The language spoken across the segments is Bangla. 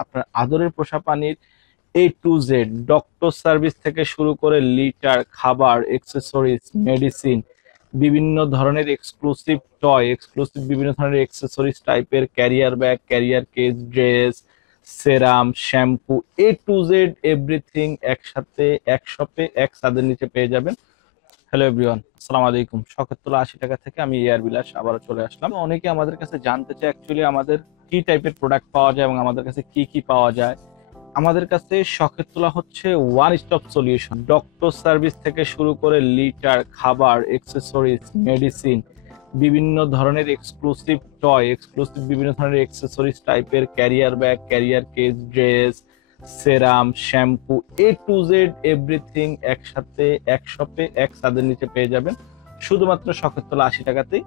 আপনার আদরের পোষা পানির A to Z doctor service থেকে শুরু করে লিটার, খাবার, এক্সেসরিজ, মেডিসিন, বিভিন্ন ধরনের এক্সক্লুসিভ টয়, এক্সক্লুসিভ বিভিন্ন ধরনের এক্সেসরিজ টাইপের career bag, career case, dress, serum, shampoo, A to Z everything একসাথে এক শপে এক ছাদের নিচে পেয়ে যাবেন। হ্যালো এভরিওয়ান, আসসালামু আলাইকুম। শখের তোলা 80 টাকা থেকে আমি এয়ার বিলাস আবারও চলে আসলাম। অনেকে আমাদের কাছে জানতে চায় অ্যাকচুয়ালি আমাদের কি টাইপের প্রোডাক্ট পাওয়া যায় এবং আমাদের কাছে কি কি পাওয়া যায়। আমাদের কাছে শখের তোলা হচ্ছে one stop solution. Doctor service থেকে শুরু করে লিটার, খাবার, এক্সেসরিজ, মেডিসিন, বিভিন্ন ধরনের এক্সক্লুসিভ টয়, এক্সক্লুসিভ বিভিন্ন ধরনের এক্সেসরিজ টাইপের career bag, career case, dress, serum, shampoo, A to Z everything একসাথে এক শপে এক ছাদের নিচে পেয়ে যাবেন শুধুমাত্র শখের তোলা 80 টাকাতেই।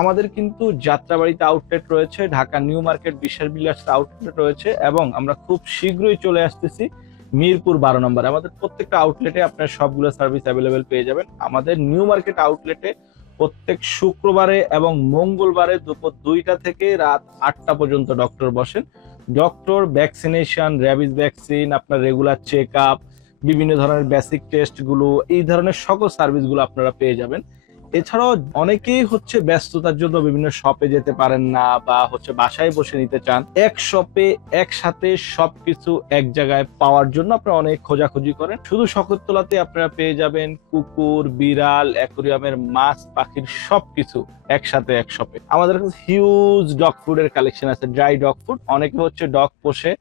আমাদের কিন্তু যাত্রাবাড়িতে আউটলেট রয়েছে, ঢাকা নিউ মার্কেট বিশ্বাস বিলাস আউটলেট রয়েছে এবং আমরা খুব শীঘ্রই চলে আসতেছি মিরপুর 12 নম্বরে। আমাদের প্রত্যেকটা আউটলেটে আপনার সবগুলো সার্ভিস অ্যাভেলেবেল পেয়ে যাবেন। আমাদের নিউ মার্কেট আউটলেটে প্রত্যেক শুক্রবারে এবং মঙ্গলবারে দুপুর 2টা থেকে রাত 8টা পর্যন্ত ডক্টর বসেন। ডক্টর ভ্যাকসিনেশন, র্যাবিস ভ্যাকসিন, আপনার রেগুলার চেক আপ, বিভিন্ন ধরনের বেসিক টেস্ট গুলো, এই ধরনের সকল সার্ভিস গুলো আপনারা পেয়ে যাবেন। এছাড়াও অনেকেই ব্যস্ততার জন্য বিভিন্ন শপে যেতে পারেন না বা বাসায় বসে নিতে চান, এক শপে একসাথে সবকিছু এক জায়গায় পাওয়ার জন্য আপনারা অনেক খোঁজাখুঁজি করেন। শুধু শকুন্তলাতে আপনারা পেয়ে যাবেন কুকুর, বিড়াল, অ্যাকুরিয়ামের মাছ, পাখির সবকিছু একসাথে এক শপে। আমাদের কাছে হিউজ ডগ ফুডের কালেকশন আছে, ড্রাই ডগ ফুড। অনেকে ডগ পোষে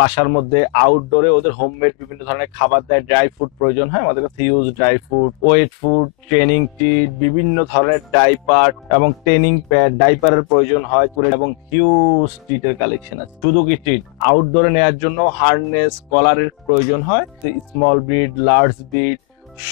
বাসার মধ্যে, আউটডোরে ওদের হোমমেড বিভিন্ন ধরনের খাবার দেয়, ড্রাই ফুড প্রয়োজন হয়, আমাদের কাছে use dry food, wet food, training টিট, বিভিন্ন ধরনের ডাইপার এবং ট্রেনিং প্যাড, ডাইপারের প্রয়োজন হয় এবং হিউজ টিটের কালেকশন আছে। শুধু কি টিট, আউটডোরে নেওয়ার জন্য হার্নেস, কলারের প্রয়োজন হয়, স্মল ব্রিড, লার্জ ব্রিড,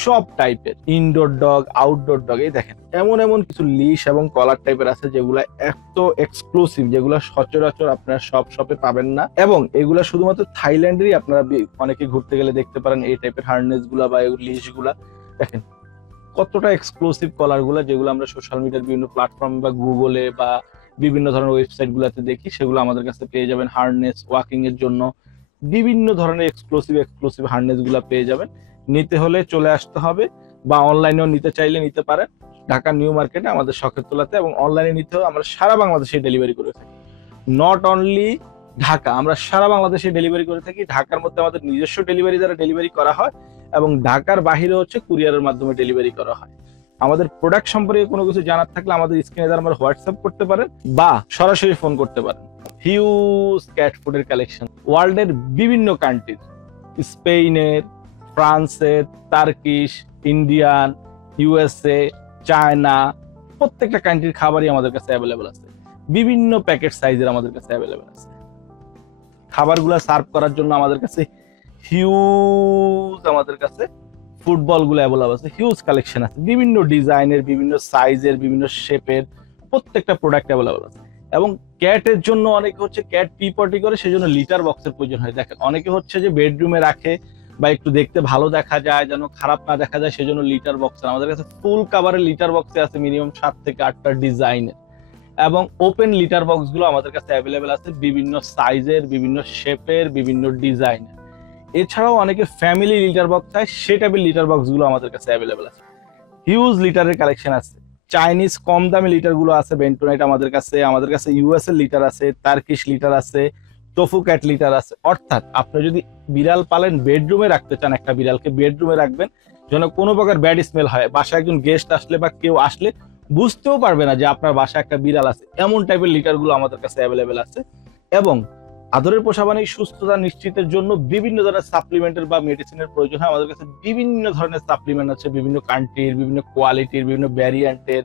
সব টাইপের ইনডোর ডগ, আউটডোর ডগ। এই দেখেন এমন এমন কিছু লিশ এবং কলার টাইপের আছে যেগুলা এত এক্সক্লুসিভ, যেগুলা সচরাচর আপনারা সব শপে পাবেন না এবং এগুলা শুধুমাত্র থাইল্যান্ডেরই আপনারা অনেকে ঘুরতে গেলে দেখতে পারেন এই টাইপের হার্নেস গুলা বা লিশ গুলা। দেখেন কতটা এক্সক্লুসিভ কলার গুলা, যেগুলো আমরা সোশ্যাল মিডিয়ার বিভিন্ন প্ল্যাটফর্ম বা গুগলে বা বিভিন্ন ধরনের ওয়েবসাইট গুলাতে দেখি, সেগুলো আমাদের কাছে পেয়ে যাবেন। হার্নেস ওয়াকিং এর জন্য বিভিন্ন ধরনের এক্সক্লুসিভ এক্সক্লুসিভ হার্নেস গুলা পেয়ে যাবেন। নিতে হলে চলে আসতে হবে বা অনলাইনেও নিতে চাইলে নিতে পারেন ঢাকা নিউ মার্কেটে আমাদের শখের তোলাতে, এবং অনলাইনে নিতেও আমরা সারা বাংলাদেশে ডেলিভারি করে থাকি। নট অনলি ঢাকা, আমরা সারা বাংলাদেশে ডেলিভারি করে থাকি। ঢাকার মধ্যে আমাদের নিজস্ব ডেলিভারি দ্বারা ডেলিভারি করা হয় এবং ঢাকার বাহিরে কুরিয়ারের মাধ্যমে ডেলিভারি করা হয়। আমাদের প্রোডাক্ট সম্পর্কে কোনো কিছু জানার থাকলে আমাদের স্ক্রিনে দ্বারা আমরা হোয়াটসঅ্যাপ করতে পারেন বা সরাসরি ফোন করতে পারেন। হিউজ ক্যাট ফুডের কালেকশন ওয়ার্ল্ডের বিভিন্ন কান্ট্রির, স্পেনের, ফ্রান্সের, টার্কিশ, ইন্ডিয়ান, ইউএসএ, চায়না, প্রত্যেকটা কান্ট্রির খাবারই আমাদের কাছে অ্যাভেলেবেল আছে। বিভিন্ন প্যাকেট সাইজের আমাদের কাছে অ্যাভেলেবেল আছে। খাবারগুলো সার্ভ করার জন্য আমাদের কাছে হিউজ ফুটবল গুলো অ্যাভেলেবেল আছে। হিউজ কালেকশন আছে, বিভিন্ন ডিজাইনের, বিভিন্ন সাইজের, বিভিন্ন শেপের প্রত্যেকটা প্রোডাক্ট অ্যাভেলেবেল আছে। এবং ক্যাটের জন্য অনেকে ক্যাট পি পটি করে, সেজন্য লিটার বক্সের প্রয়োজন হয়। দেখেন অনেকে যে বেডরুমে রাখে বা একটু দেখতে ভালো দেখা যায়, যেন খারাপ না দেখা যায়, সেজন্য লিটার বক্স। আমাদের কাছে ফুল কাভারের লিটার বক্সে আছে মিনিমাম 7 থেকে 8টা ডিজাইনের, এবং ওপেন লিটার বক্স গুলো আমাদের কাছে অ্যাভেলেবেল আছে বিভিন্ন সাইজের, বিভিন্ন শেপের, বিভিন্ন ডিজাইনের। এছাড়াও অনেকে ফ্যামিলি লিটার বক্স চায়, সে টাইপের লিটার বক্স গুলো আমাদের কাছে অ্যাভেলেবেল আছে। হিউজ লিটারের কালেকশন আছে। চাইনিজ কম দামি লিটার গুলো আছে, বেন্টোনাইট আমাদের কাছে ইউএস এর লিটার আছে, টার্কিশ লিটার আছে, টোফু ক্যাট লিটার আছে। অর্থাৎ আপনি যদি বিড়াল পালেন, বেডরুমে রাখতে চান, একটা বিড়ালকে বেডরুমে রাখবেন যেন কোনো প্রকার ব্যাড স্মেল হয়, বাসায় একজন গেস্ট আসলে বা কেউ আসলে বুঝতেও পারবে না যে আপনার বাসায় একটা বিড়াল আছে, এমন টাইপের লিটার গুলো আমাদের কাছে অ্যাভেলেবেল আছে। এবং আদরের পোষা প্রাণীর সুস্থতা নিশ্চিতের জন্য বিভিন্ন ধরনের সাপ্লিমেন্টের বা মেডিসিনের প্রয়োজন হয়। আমাদের কাছে বিভিন্ন ধরনের সাপ্লিমেন্ট আছে, বিভিন্ন কান্ট্রির, বিভিন্ন কোয়ালিটির, বিভিন্ন ভ্যারিয়েন্টের।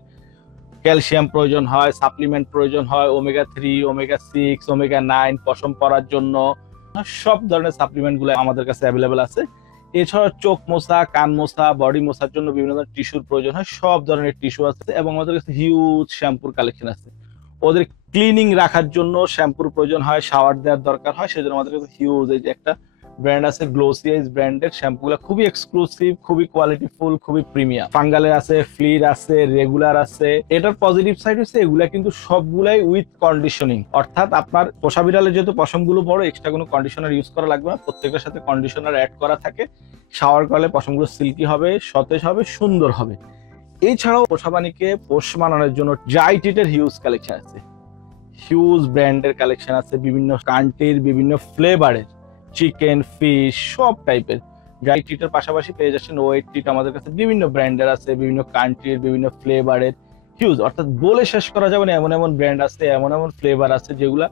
ক্যালসিয়াম প্রয়োজন হয়, সাপ্লিমেন্ট প্রয়োজন হয়, ওমেগা 3, ওমেগা 6, ওমেগা 9 পশম পড়ার জন্য, সব ধরনের সাপ্লিমেন্ট গুলো আমাদের কাছে অ্যাভেলেবেল আছে। এছাড়া চোখ মোছা, কান মোছা, বডি মোছার জন্য বিভিন্ন ধরনের টিস্যুর প্রয়োজন হয়, সব ধরনের টিস্যু আছে। এবং আমাদের কাছে হিউজ শ্যাম্পুর কালেকশন আছে। ওদের ক্লিনিং রাখার জন্য শ্যাম্পুর প্রয়োজন হয়, শাওয়ার দেওয়ার দরকার হয়, সেজন্য আমাদের কাছে হিউজ এই যে একটা ব্র্যান্ড আছে গ্লোসিয়াস ব্র্যান্ডের শ্যাম্পুগুলো, খুবই এক্সক্লুসিভ, খুবই কোয়ালিটিফুল, খুবই প্রিমিয়াম। ফাঙ্গালের আছে, ফ্লির আছে, রেগুলার আছে। এটার পজিটিভ সাইড হচ্ছে এগুলা কিন্তু সবগুলাই উইথ কন্ডিশনিং, অর্থাৎ আপনার পোষা বিড়ালের যেহেতু পশমগুলো বড়, এক্সট্রা কোনো কন্ডিশনার ইউজ করা লাগবে না, প্রত্যেকটার সাথে কন্ডিশনার অ্যাড করা থাকে। শাওয়ার করলে পশমগুলো সিল্কি হবে, সতেজ হবে, সুন্দর হবে। এছাড়াও পোষা প্রাণীকে পোষ মানানোর জন্য ড্রাইটিটের হিউজ কালেকশন আছে, হিউজ ব্র্যান্ডের কালেকশন আছে, বিভিন্ন কান্ট্রির বিভিন্ন ফ্লেভারের চিকেন, ফিশ, সব টাইপের ড্রাই ট্রিটের পাশাপাশি পেয়ে যাচ্ছেন ওয়েট ট্রিট। আমাদের কাছে বিভিন্ন ব্র্যান্ডের আছে, বিভিন্ন কান্ট্রির বিভিন্ন ফ্লেভারের হিউজ, অর্থাৎ বলে শেষ করা যাবে না, এমন এমন ব্র্যান্ড আছে, এমন এমন ফ্লেভার আছে যেগুলা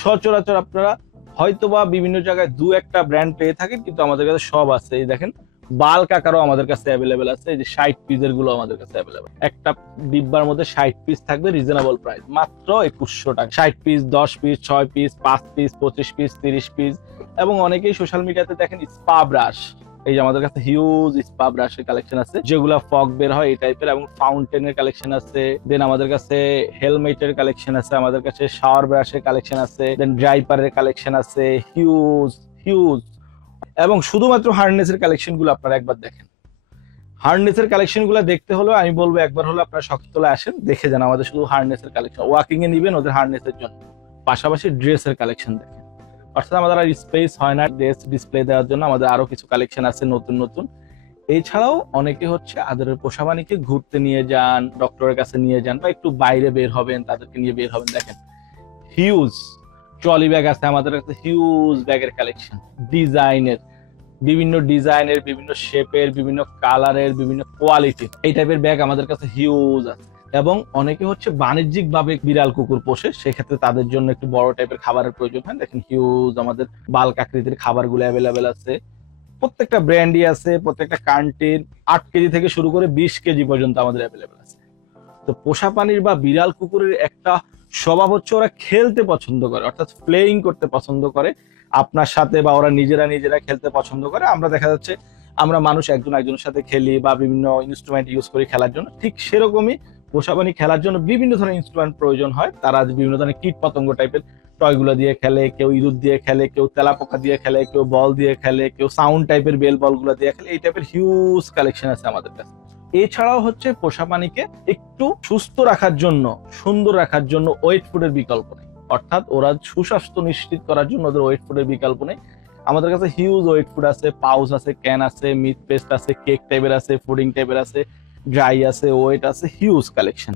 সচরাচর আপনারা হয়তোবা বিভিন্ন জায়গায় দু একটা ব্র্যান্ড পেয়ে থাকেন, কিন্তু আমাদের কাছে সব আছে। এই দেখেন বাল্ক আকারও আমাদের কাছে অ্যাভেলেবেল আছে, এই যে 60 পিসের গুলো আমাদের কাছে অ্যাভেলেবেল। একটা ডিব্বার মধ্যে 60 পিস থাকবে, রিজনেবল প্রাইস মাত্র 2100 টাকা। 60 piece, 10 piece, 6 piece, 5 piece, 25 piece, 30 piece. এবং অনেকেই সোশ্যাল মিডিয়াতে দেখেন স্পা ব্রাশ, এই যে আমাদের কাছে হিউজ স্পা ব্রাশের কালেকশন আছে, যেগুলা ফগ বের হয় এই টাইপের, এবং ফাউন্টেনের কালেকশন আছে। দেন আমাদের কাছে হেলমেটের কালেকশন আছে, আমাদের কাছে শাওয়ার ব্রাশের কালেকশন আছে, দেন ড্রাইপারের কালেকশন আছে, হিউজ হিউজ। এবং শুধুমাত্র হার্নেসের কালেকশন গুলো আপনারা একবার দেখেন। হার্নেসের কালেকশন গুলো দেখতে হলো আমি বলবো একবার হলো আপনারা শখতলায় আসেন, দেখে যান আমাদের শুধু হার্নেসের কালেকশন। ওয়াকিং এ নিবেন ওদের হার্নেসের জন্য, পাশাপাশি ড্রেসের কালেকশন দেখেন। অর্থাৎ আমাদের আর স্পেস হয় না ড্রেস ডিসপ্লে দেওয়ার জন্য, আমাদের আরো কিছু কালেকশন আছে নতুন নতুন। এছাড়াও অনেকে হচ্ছে আদরের পোষা প্রাণীকে ঘুরতে নিয়ে যান, ডক্টরের কাছে নিয়ে যান, বা একটু বাইরে বের হবেন, তাদেরকে নিয়ে বের হবেন। দেখেন হিউজ ট্রলি ব্যাগ আছে আমাদের কাছে, হিউজ ব্যাগের কালেকশন, ডিজাইনের বিভিন্ন শেপের, বিভিন্ন কালারের, বিভিন্ন কোয়ালিটি, এই টাইপের ব্যাগ আমাদের কাছে হিউজ আছে। এবং অনেকে হচ্ছে বাণিজ্যিক ভাবে বিড়াল কুকুর পোষে, সেক্ষেত্রে তাদের জন্য একটু বড় টাইপের খাবারের প্রয়োজন হয়। দেখেন হিউজ আমাদের বাল্ক আকৃতির খাবারগুলো অ্যাভেলেবেল আছে, প্রত্যেকটা ব্র্যান্ডই আছে, প্রত্যেকটা কান্ট্রির 8 কেজি থেকে শুরু করে 20 কেজি পর্যন্ত আমাদের অ্যাভেলেবেল আছে। তো পোষা প্রাণীর বা বিড়াল কুকুরের একটা স্বভাব হচ্ছে ওরা খেলতে পছন্দ করে, অর্থাৎ প্লেইং করতে পছন্দ করে আপনার সাথে, বা ওরা নিজেরা খেলতে পছন্দ করে। আমরা দেখা যাচ্ছে আমরা মানুষ একজন একজনের সাথে খেলি বা বিভিন্ন ইনস্ট্রুমেন্ট ইউজ করি খেলার জন্য, ঠিক সেরকমই পোষা প্রাণী খেলার জন্য বিভিন্ন ধরনের ইনস্ট্রুমেন্ট প্রয়োজন হয়। তারা বিভিন্ন ধরনের কীট পতঙ্গ টাইপের টয় গুলো দিয়ে খেলে, কেউ ইঁদুর দিয়ে খেলে, কেউ তেলাপোকা দিয়ে খেলে, কেউ বল দিয়ে খেলে, কেউ সাউন্ড টাইপের বেল বল গুলো দিয়ে খেলে। এই টাইপের হিউজ কালেকশন আছে আমাদের কাছে। এছাড়াও হচ্ছে পোষা প্রাণীকে একটু সুস্থ রাখার জন্য, সুন্দর রাখার জন্য ওয়েট ফুডের বিকল্প নেই, অর্থাৎ ওরা সুস্বাস্থ্য নিশ্চিত করার জন্য ওদের ওয়েট ফুডের বিকল্প নেই। আমাদের কাছে হিউজ ওয়েট ফুড আছে, পাউচ আছে, ক্যান আছে, মিট পেস্ট আছে, কেক টাইপের আছে, ফুডিং টাইপের আছে, ড্রাই আছে, ওয়েট আছে, হিউজ কালেকশন।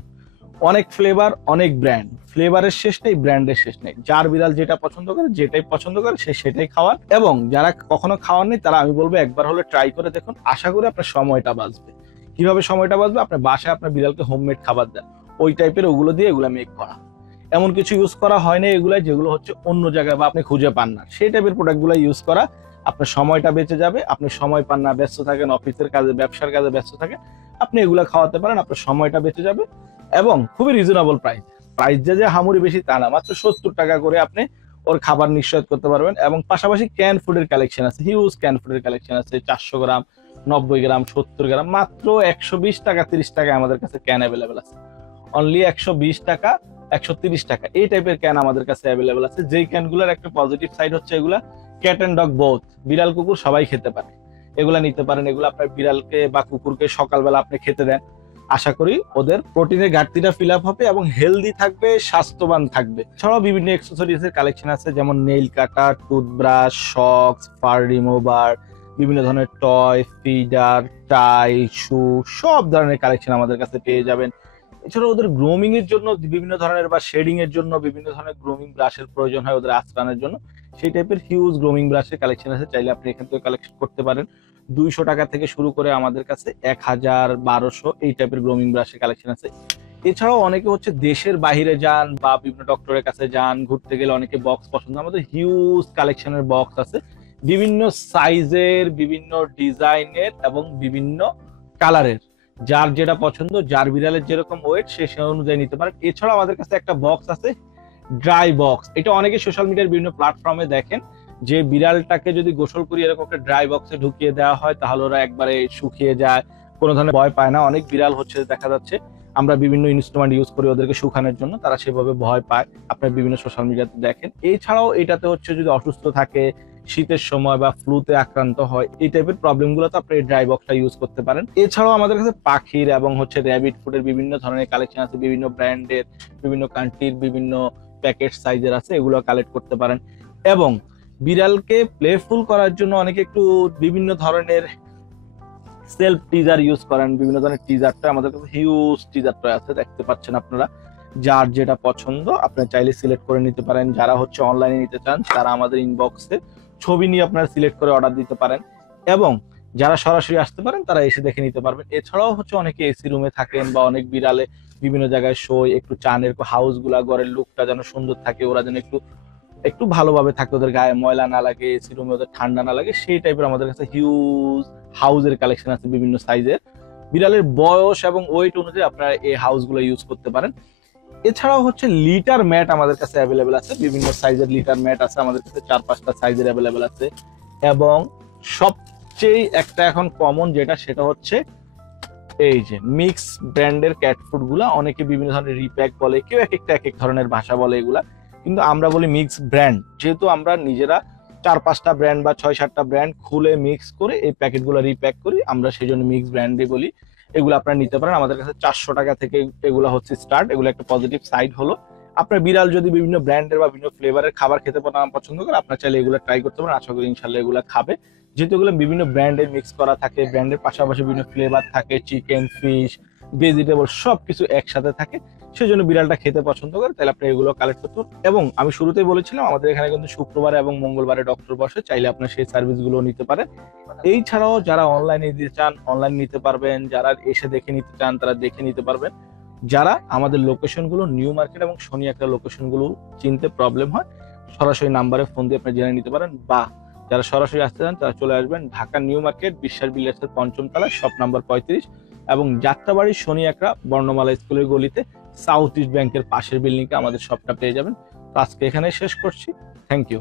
অনেক ফ্লেভার, অনেক ব্র্যান্ড, ফ্লেভারের শেষ নেই, ব্র্যান্ডের শেষ নেই। যার বিড়াল যেটা পছন্দ করে, যেটাই পছন্দ করে, সে সেটাই খাওয়ার। এবং যারা কখনো খাওয়ার নেই তারা আমি বলবো একবার হলে ট্রাই করে দেখুন, আশা করি আপনার সময়টা বাঁচবে। কিভাবে সময়টা বাঁচবে? আপনার বাসায় আপনার বিড়ালকে হোমমেড খাবার দেন, ওই টাইপের ওগুলো দিয়ে এগুলা মেক করা, এমন কিছু ইউজ করা হয় না এগুলা যেগুলো হচ্ছে অন্য জায়গায় বা আপনি খুঁজে পান না, সেই টাইপের প্রোডাক্ট গুলা ইউজ করা। আপনার সময়টা বেঁচে যাবে, আপনি সময় পান না, ব্যস্ত থাকেন, অফিসের কাজে, ব্যবসার কাজে ব্যস্ত থাকেন, আপনি এগুলা খাওয়াতে পারেন, আপনার সময়টা বেঁচে যাবে। এবং খুবই রিজনেবল প্রাইস যে হামুরি বেশি তা না, মাত্র 70 টাকা করে আপনি ওর খাবার নিশ্চয় করতে পারবেন। এবং পাশাপাশি ক্যান ফুডের কালেকশন আছে, হিউজ ক্যান ফুডের কালেকশন আছে, 400 গ্রাম, 90 গ্রাম, 70 গ্রাম, মাত্র 120 টাকা, 30 টাকায় আমাদের কাছে ক্যান অ্যাভেলেবেল আছে। অনলি 120 টাকা, 130 টাকা, এই টাইপের ক্যান আমাদের কাছে অ্যাভেলেবেল আছে। যেই ক্যানগুলোর একটা পজিটিভ সাইড হচ্ছে এগুলা ক্যাট এন্ড ডগ বোথ, বিড়াল কুকুর সবাই খেতে পারে, এগুলা নিতে পারেন। এগুলো আপনার বিড়ালকে বা কুকুরকে সকালবেলা আপনি খেতে দেন, আশা করি ওদের প্রোটিনের ঘাটতিটা ফিল আপ হবে এবং হেলদি থাকবে, স্বাস্থ্যবান থাকবে। এছাড়াও বিভিন্ন অ্যাক্সেসরিজ এর কালেকশন আছে, যেমন নেইল কাটার, টুথব্রাশ, সক্স, ফার রিমুভার, বিভিন্ন ধরনের টয়, ফিডার, টাই, শু, সব ধরনের কালেকশন আমাদের কাছে পেয়ে যাবেন। এছাড়া ওদের গ্রোমিং এর জন্য বিভিন্ন ধরনের বা শেডিং এর জন্য বিভিন্ন ধরনের গ্রোমিং ব্রাশের প্রয়োজন হয় ওদের আঁচড়ানোর জন্য, সেই টাইপের হিউজ গ্রোমিং ব্রাশের কালেকশন আছে, চাইলে আপনি এখান থেকে কালেকশন করতে পারেন। 200 টাকা থেকে শুরু করে আমাদের কাছে 1000, 1200 এই টাইপের গ্রোমিং ব্রাশের কালেকশন আছে। এছাড়াও অনেকে হচ্ছে দেশের বাইরে যান বা বিভিন্ন ডক্টরের কাছে যান, ঘুরতে গেলে অনেকে বক্স পছন্দ, আমাদের হিউজ কালেকশনের বক্স আছে, বিভিন্ন সাইজের, বিভিন্ন ডিজাইনের এবং বিভিন্ন কালারের। যার যেটা পছন্দ, যার বিড়ালের যেরকম ওয়েট, সে অনুযায়ী নিতে পারেন। এছাড়া আমাদের কাছে একটা বক্স আছে, ড্রাই বক্স, এটা অনেকে সোশ্যাল মিডিয়ার বিভিন্ন প্ল্যাটফর্মে দেখেন, যে বিড়ালটাকে যদি গোসল করি এরকম একটা ড্রাই বক্সে ঢুকিয়ে দেওয়া হয় তাহলে ওরা একবারে শুকিয়ে যায়, কোনো ধরনের ভয় পায় না। অনেক বিড়াল হচ্ছে দেখা যাচ্ছে আমরা বিভিন্ন ইনস্ট্রুমেন্ট ইউজ করি ওদেরকে শুকানোর জন্য, তারা সেভাবে ভয় পায়, আপনার বিভিন্ন সোশ্যাল মিডিয়াতে দেখেন। এছাড়াও এটাতে হচ্ছে যদি অসুস্থ থাকে, শীতের সময় বা ফ্লুতে আক্রান্ত হয়, এই টাইপের প্রবলেমগুলো তো আপনি এই ড্রাই বক্সটা ইউজ করতে পারেন। এছাড়াও আমাদের কাছে পাখির এবং র্যাবিট ফুডের বিভিন্ন ধরনের কালেকশন আছে, বিভিন্ন ব্র্যান্ডের, বিভিন্ন কান্ট্রির, বিভিন্ন প্যাকেট সাইজের আছে, এগুলো কালেক্ট করতে পারেন। এবং বিড়ালকে প্লেফুল করার জন্য অনেকে একটু বিভিন্ন ধরনের সেলফ টিজার ইউজ করেন। বিভিন্ন ধরনের টিজারটা আমাদের কাছে হিউজ টিজারটা আছে, দেখতে পাচ্ছেন আপনারা। যার যেটা পছন্দ আপনারা চাইলে সিলেক্ট করে নিতে পারেন। যারা অনলাইনে নিতে চান তারা আমাদের ইনবক্সে ছবি নিয়ে আপনারা সিলেক্ট করে অর্ডার দিতে পারেন, এবং যারা সরাসরি আসতে পারেন তারা এসে দেখে নিতে পারবেন। এছাড়াও অনেকে এসি রুমে থাকেন বা অনেক বিড়ালে বিভিন্ন জায়গায় শোয়, একটু চান এরকম হাউস গুলা, ঘরের লুকটা যেন সুন্দর থাকে, ওরা যেন একটু একটু ভালোভাবে থাকে, ওদের গায়ে ময়লা না লাগে, এসি রুমে ওদের ঠান্ডা না লাগে, সেই টাইপের আমাদের কাছে হিউজ হাউসের কালেকশন আছে বিভিন্ন সাইজের। বিড়ালের বয়স এবং ওয়েট অনুযায়ী আপনারা এই হাউস গুলো ইউজ করতে পারেন। এছাড়াও লিটার ম্যাট আমাদের কাছে অ্যাভেলেবেল আছে, বিভিন্ন সাইজের লিটার ম্যাট আছে আমাদের কাছে, 4-5টা সাইজের অ্যাভেলেবেল আছে। এবং সবচেয়ে একটা এখন কমন যেটা, সেটা এই যে মিক্স ব্র্যান্ডের ক্যাট ফুড গুলা, অনেকে বিভিন্ন ধরনের রিপ্যাক বলে, কেউ এক এক ধরনের ভাষা বলে এগুলা, কিন্তু আমরা বলি মিক্স ব্র্যান্ড। যেহেতু আমরা নিজেরা 4-5টা ব্র্যান্ড বা 6-7টা ব্র্যান্ড খুলে মিক্স করে এই প্যাকেটগুলো রিপ্যাক করি, আমরা সেই জন্য মিক্স ব্র্যান্ডে বলি। এগুলো আপনারা নিতে পারেন আমাদের কাছে 400 টাকা থেকে এগুলো স্টার্ট। এগুলো একটা পজিটিভ সাইড হলো, আপনার বিড়াল যদি বিভিন্ন ব্র্যান্ডের বা বিভিন্ন ফ্লেভারের খাবার খেতে পছন্দ করে, আপনার চাইলে এগুলো ট্রাই করতে পারেন। আশা করি ইনশাল্লাহ এগুলো খাবে, যেহেতু এগুলো বিভিন্ন ব্র্যান্ডের মিক্স করা থাকে, ব্র্যান্ডের পাশাপাশি বিভিন্ন ফ্লেভার থাকে, চিকেন, ফিশ, ভেজিটেবল সবকিছু একসাথে থাকে, সেই জন্য বিড়ালটা খেতে পছন্দ করে। তাহলে আপনি এগুলো কালেক্ট করতে পারেন। এবং আমি শুরুতেই বলেছিলাম আমাদের এখানে কিন্তু শুক্রবারে এবং মঙ্গলবারে ডক্টর বসে, চাইলে আপনার সেই সার্ভিস গুলো নিতে পারেন। এই ছাড়াও যারা অনলাইনে দিতে চান অনলাইন নিতে পারবেন, যারা এসে দেখে নিতে চান তারা দেখে নিতে পারবেন। যারা আমাদের লোকেশন গুলো নিউ মার্কেট এবং শনি একটা লোকেশন গুলো চিনতে প্রবলেম হয়, সরাসরি নাম্বারে ফোন দিয়ে আপনি জেনে নিতে পারেন। বা যারা সরাসরি আসতে চান তারা চলে আসবেন ঢাকা নিউ মার্কেট বিশ্বাস বিল্ডার্সের 5ম তলায়, শপ নাম্বার 35, এবং যাত্রাবাড়ি শনি একটা বর্ণমালা স্কুলের গলিতে সাউথ ইস্ট ব্যাংকের পাশের বিল্ডিংয়ে আমাদের শপটা পেয়ে যাবেন। তো আজকে এখানে শেষ করছি। Thank you.